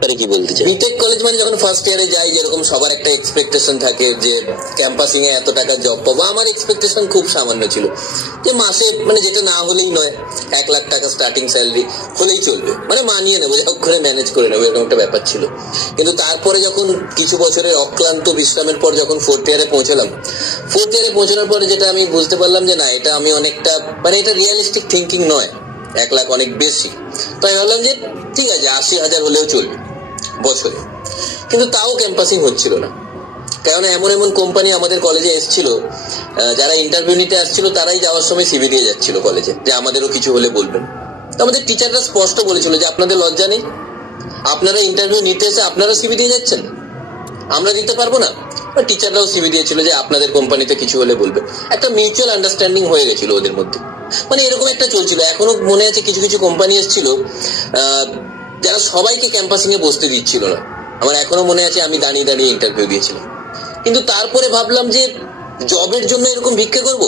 ব্যাপারে কি বলতে চাই? বিটেক কলেজ মানে যখন ফার্স্ট ইয়ারে যাই, যেরকম সবার একটা এক্সপেকটেশন থাকে যে ক্যাম্পাসিং এ এত টাকা জব পাবো। আমার এক্সপেকটেশন খুব সামান্য ছিল যে মাসে মানে যেটা না হলেই নয়, 1 লাখ টাকা স্টার্টিং স্যালারি হলেই চলবে, মানে মানিয়ে নেবো, যা করে ম্যানেজ করে নেবো, এরকম একটা ব্যাপার ছিল। কিন্তু তারপরে যখন কিছু বছরের অক্লান্ত বিশ্রামের পর যখন ফোর্থ ইয়ারে পৌঁছানোর পরে যেটা আমি বুঝতে পারলাম যে না, এটা আমি অনেকটা মানে এটা রিয়েলিস্টিক থিঙ্কিং নয়, 1 লাখ অনেক বেশি। তাই ভাবলাম যে ঠিক আছে 80,000 হলেও চলবে বছরে। কিন্তু তাও ক্যাম্পাসিং হচ্ছিল না, কারণ এমন কোম্পানি আমাদের কলেজে এসেছিল, যারা ইন্টারভিউ নিতে আসছিল তারাই যাওয়ার সময় সিভি দিয়ে যাচ্ছিল কলেজে, যে আমাদেরও কিছু হলে বলবেন। তো আমাদের টিচাররা স্পষ্ট বলেছিল যে আপনাদের লজ্জা নেই, আপনারা ইন্টারভিউ নিতে এসে আপনারা সিভি দিয়ে যাচ্ছেন, আমরা দিতে পারবো না। টিচাররাও সিভি দিয়েছিল যে আপনাদের কোম্পানিতে কিছু হলে বলবে। একটা মিউচুয়াল আন্ডারস্ট্যান্ডিং হয়ে গেছিল ওদের মধ্যে, মানে এরকম একটা চলছিল। এখনো মনে আছে কিছু কোম্পানি এসেছিল যারা সবাইকে ক্যাম্পাসিং এ বসতে দিচ্ছিল না। আমার এখনো মনে আছে আমি দাঁড়িয়ে ইন্টারভিউ দিয়েছিলাম। কিন্তু তারপরে ভাবলাম যে জবের জন্য এরকম ভিক্ষে করব,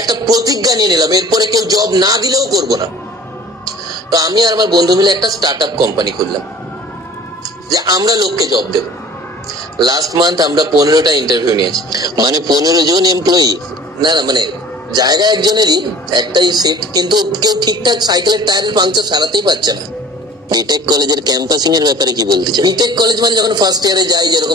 একটা প্রতিজ্ঞা নিয়ে নিলাম এরপরে কেউ জব না দিলেও করব না। তো আমি আর আমার বন্ধু মিলে একটা স্টার্ট আপ কোম্পানি খুললাম যে আমরা লোককে জব দেব। লাস্ট মান্থ আমরা 15টা ইন্টারভিউ নিয়েছি। মানে 15 জন এমপ্লয়ি? না মানে জায়গা একজনেরই, একটাই সিট, কিন্তু কেউ ঠিকঠাক সাইকেলের টায়ারের পাংচার সারাতেই পারছে না। বিটেক কলেজের ক্যাম্পাসিং এর ব্যাপারে কি বলতে চাই? বিটেক কলেজ মানে যখন ফার্স্ট ইয়ারে যাই, যেরকম